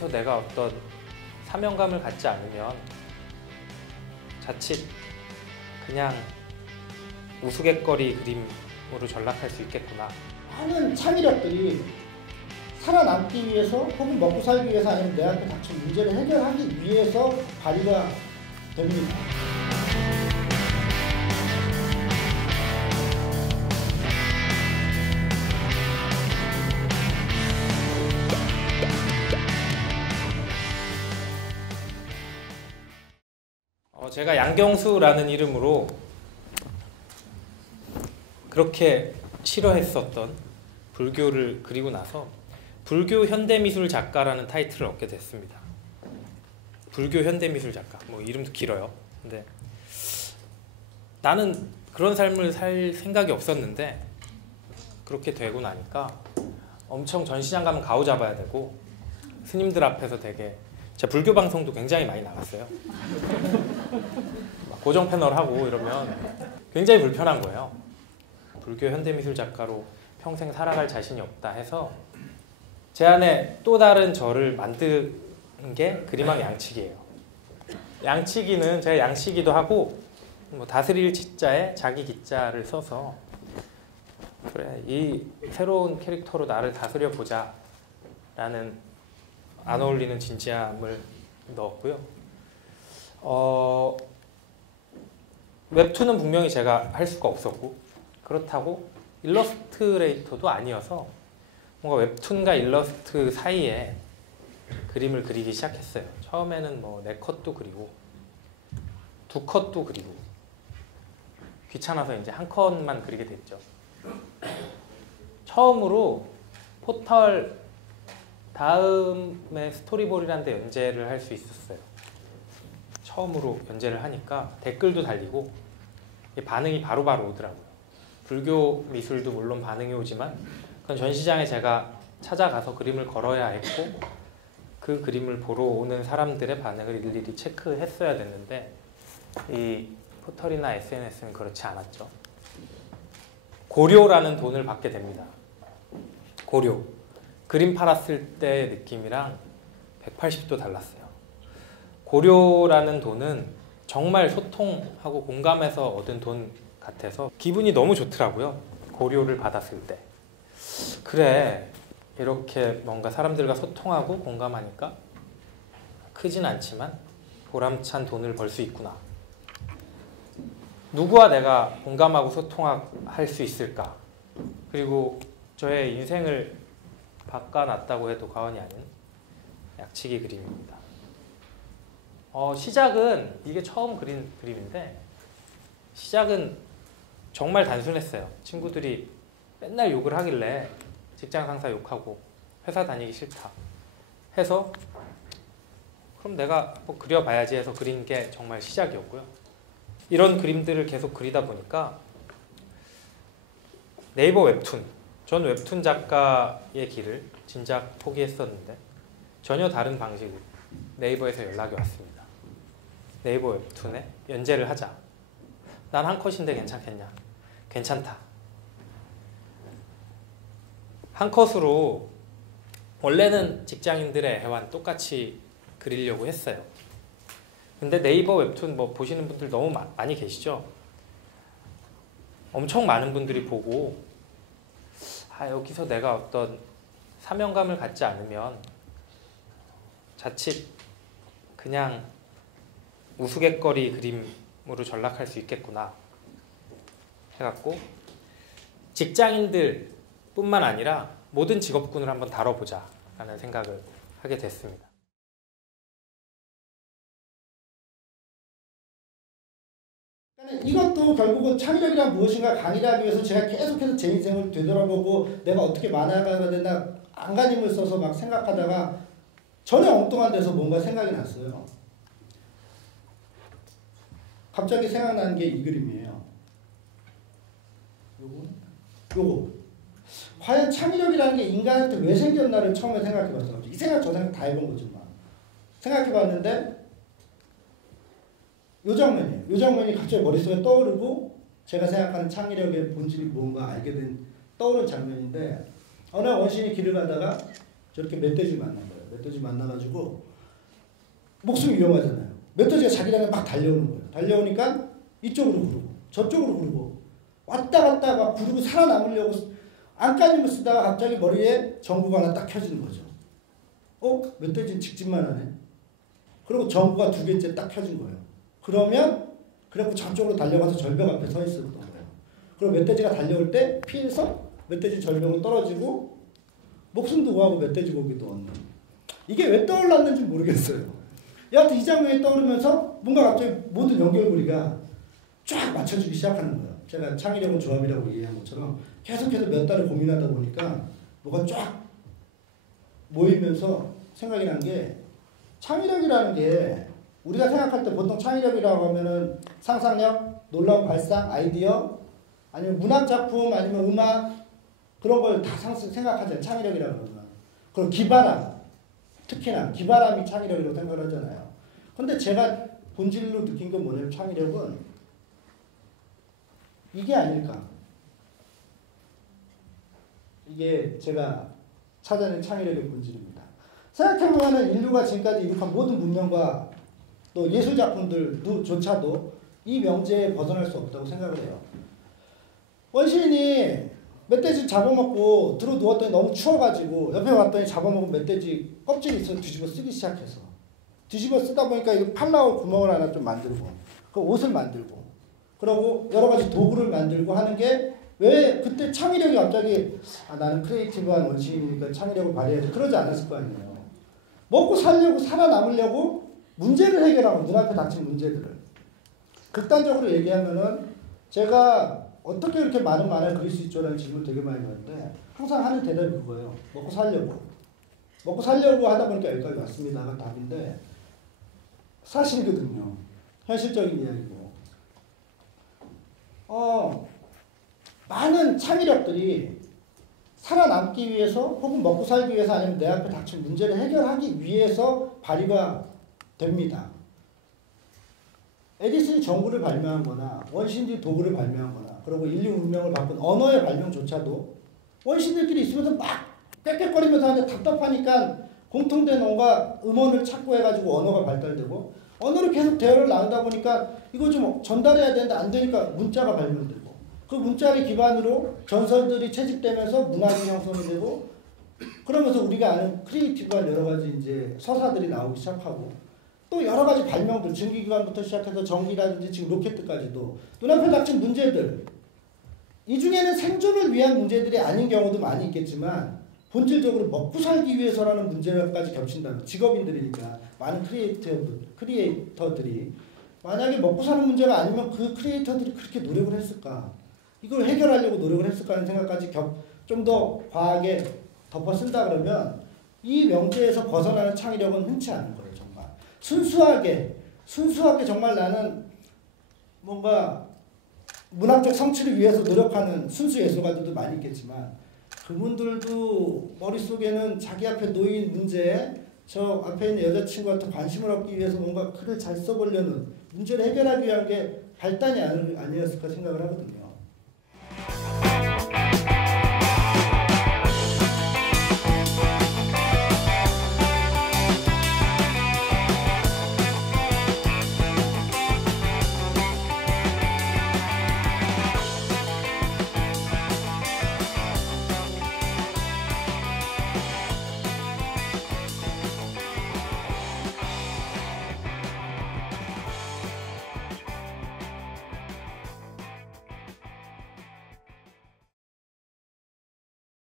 여기서 내가 어떤 사명감을 갖지 않으면 자칫 그냥 우스갯거리 그림으로 전락할 수 있겠구나. 많은 창의력들이 살아남기 위해서 혹은 먹고 살기 위해서 아니면 내 앞에 닥친 문제를 해결하기 위해서 발휘가 됩니다. 제가 양경수라는 이름으로 그렇게 싫어했었던 불교를 그리고 나서 불교 현대미술 작가라는 타이틀을 얻게 됐습니다. 불교 현대미술 작가. 뭐 이름도 길어요. 근데 나는 그런 삶을 살 생각이 없었는데 그렇게 되고 나니까 엄청 전시장 가면 가오 잡아야 되고 스님들 앞에서 되게 제가 불교 방송도 굉장히 많이 나갔어요. 고정 패널 하고 이러면 굉장히 불편한 거예요. 불교 현대미술 작가로 평생 살아갈 자신이 없다 해서 제 안에 또 다른 저를 만든 게 그림왕 양치기예요. 양치기는 제가 양치기도 하고 뭐 다스릴 지자에 자기 기자를 써서 그래 이 새로운 캐릭터로 나를 다스려 보자 라는 안 어울리는 진지함을 넣었고요. 웹툰은 분명히 제가 할 수가 없었고 그렇다고 일러스트레이터도 아니어서 뭔가 웹툰과 일러스트 사이에 그림을 그리기 시작했어요. 처음에는 뭐 4컷도 그리고 2컷도 그리고 귀찮아서 이제 1컷만 그리게 됐죠. 처음으로 포털 다음에 스토리볼이라는 데 연재를 할 수 있었어요. 처음으로 연재를 하니까 댓글도 달리고 반응이 바로바로 오더라고요. 불교 미술도 물론 반응이 오지만 그건 전시장에 제가 찾아가서 그림을 걸어야 했고 그 그림을 보러 오는 사람들의 반응을 일일이 체크했어야 됐는데 이 포털이나 SNS는 그렇지 않았죠. 고료라는 돈을 받게 됩니다. 고료. 그림 팔았을 때의 느낌이랑 180도 달랐어요. 고료라는 돈은 정말 소통하고 공감해서 얻은 돈 같아서 기분이 너무 좋더라고요. 고료를 받았을 때. 그래, 이렇게 뭔가 사람들과 소통하고 공감하니까 크진 않지만 보람찬 돈을 벌 수 있구나. 누구와 내가 공감하고 소통할 수 있을까? 그리고 저의 인생을 바꿔놨다고 해도 과언이 아닌 약치기 그림입니다. 시작은 이게 처음 그린 그림인데 시작은 정말 단순했어요. 친구들이 맨날 욕을 하길래 직장 상사 욕하고 회사 다니기 싫다 해서 그럼 내가 뭐 그려봐야지 해서 그린 게 정말 시작이었고요. 이런 그림들을 계속 그리다 보니까 네이버 웹툰 전 웹툰 작가의 길을 진작 포기했었는데 전혀 다른 방식으로 네이버에서 연락이 왔습니다. 네이버 웹툰에 연재를 하자. 난 1컷인데 괜찮겠냐? 괜찮다. 1컷으로 원래는 직장인들의 애환 똑같이 그리려고 했어요. 근데 네이버 웹툰 뭐 보시는 분들 너무 많이 계시죠? 엄청 많은 분들이 보고 여기서 내가 어떤 사명감을 갖지 않으면 자칫 그냥 우스갯거리 그림으로 전락할 수 있겠구나 해갖고 직장인들 뿐만 아니라 모든 직업군을 한번 다뤄보자 라는 생각을 하게 됐습니다. 이것도 결국은 창의력이란 무엇인가 강의하기 위해서 제가 계속해서 제 인생을 되돌아보고 내가 어떻게 만화가가 된다 안간힘을 써서 막 생각하다가 전혀 엉뚱한 데서 뭔가 생각이 났어요. 갑자기 생각나는 게 이 그림이에요. 요거. 과연 창의력이라는 게 인간한테 왜 생겼나를 처음에 생각해봤어요. 이 생각 저 생각 다 해본 거지만 생각해봤는데 요 장면이에요. 요 장면이 갑자기 머릿속에 떠오르고 제가 생각하는 창의력의 본질이 뭔가 알게 된 떠오른 장면인데 어느 원신이 길을 가다가 저렇게 멧돼지를 만난 거예요. 멧돼지 만나가지고 목숨이 위험하잖아요. 멧돼지가 자기랑에 막 달려오는 거예요. 달려오니까 이쪽으로 구르고 저쪽으로 구르고 왔다 갔다 막 구르고 살아남으려고 안간힘을 쓰다가 갑자기 머리에 전구가 하나 딱 켜지는 거죠. 멧돼지는 직진만 하네. 그리고 전구가 2개째 딱 켜진 거예요. 그러면 그래갖고 저쪽으로 달려가서 절벽 앞에 서 있었던 거예요. 그리고 멧돼지가 달려올 때 피해서 멧돼지 절벽으로 떨어지고 목숨도 구하고 멧돼지 고기도 얻는. 이게 왜 떠올랐는지 모르겠어요. 여하튼 이 장면이 떠오르면서 뭔가 갑자기 모든 연결고리가 쫙 맞춰지기 시작하는 거예요. 제가 창의력은 조합이라고 얘기한 것처럼 계속해서 몇 달을 고민하다 보니까 뭐가 쫙 모이면서 생각이 난 게 창의력이라는 게 우리가 생각할 때 보통 창의력이라고 하면은 상상력, 놀라운 발상, 아이디어 아니면 문학작품 아니면 음악 그런 걸 다 생각하잖아요. 창의력이라고 그러면. 그리고 기발함. 특히나 기발함이 창의력이라고 생각을 하잖아요. 근데 제가 본질로 느낀 건 뭐냐면 창의력은 이게 아닐까. 이게 제가 찾아낸 창의력의 본질입니다. 생각해보면 인류가 지금까지 이룩한 모든 문명과 또 예술작품들조차도 이 명제에 벗어날 수 없다고 생각을 해요. 원시인이 멧돼지 잡아먹고 들어 누웠더니 너무 추워가지고 옆에 왔더니 잡아먹은 멧돼지 껍질이 있어 뒤집어 쓰기 시작해서 뒤집어 쓰다 보니까 이거 팔 나올 구멍을 하나 좀 만들고 그 옷을 만들고 그러고 여러 가지 도구를 만들고 하는 게 왜 그때 창의력이 갑자기 나는 크리에이티브한 원시인이니까 창의력을 발휘해야지 그러지 않았을 거 아니에요. 먹고 살려고 살아남으려고 문제를 해결하고 눈앞에 닥친 문제들을 극단적으로 얘기하면은 제가 어떻게 이렇게 많은 만화를 그릴 수 있죠라는 질문을 되게 많이 받는데 항상 하는 대답이 그거예요. 먹고 살려고 하다 보니까 여기까지 왔습니다가 답인데 사실이거든요. 현실적인 이야기고 많은 창의력들이 살아남기 위해서 혹은 먹고 살기 위해서 아니면 내 앞에 닥친 문제를 해결하기 위해서 발휘가 됩니다. 에디슨이 전구를 발명한 거나 원시인들이 도구를 발명한 거나 그리고 인류 문명을 바꾼 언어의 발명조차도 원시인들끼리 있으면서 막 꽥꽥거리면서 하는데 답답하니까 공통된 뭔가 음원을 찾고 해가지고 언어가 발달되고 언어를 계속 대화를 나누다 보니까 이거 좀 전달해야 되는데 안 되니까 문자가 발명되고 그 문자를 기반으로 전설들이 채집되면서 문학이 형성이 되고 그러면서 우리가 아는 크리에이티브한 여러 가지 이제 서사들이 나오기 시작하고 또 여러 가지 발명들, 증기기관부터 시작해서 전기라든지 지금 로켓까지도 눈앞에 닥친 문제들 이 중에는 생존을 위한 문제들이 아닌 경우도 많이 있겠지만 본질적으로 먹고 살기 위해서라는 문제까지 겹친다면 직업인들이니까 많은 크리에이터들이 만약에 먹고 사는 문제가 아니면 그 크리에이터들이 그렇게 노력을 했을까 이걸 해결하려고 노력을 했을까 하는 생각까지 좀 더 과하게 덮어 쓴다 그러면 이 명제에서 벗어나는 창의력은 흔치 않은 거예요. 정말 순수하게 정말 나는 뭔가 문학적 성취를 위해서 노력하는 순수 예술가들도 많이 있겠지만 그분들도 머릿속에는 자기 앞에 놓인 문제에 저 앞에 있는 여자친구한테 관심을 얻기 위해서 뭔가 글을 잘 써보려는 문제를 해결하기 위한 게 발단이 아니었을까 생각을 하거든요.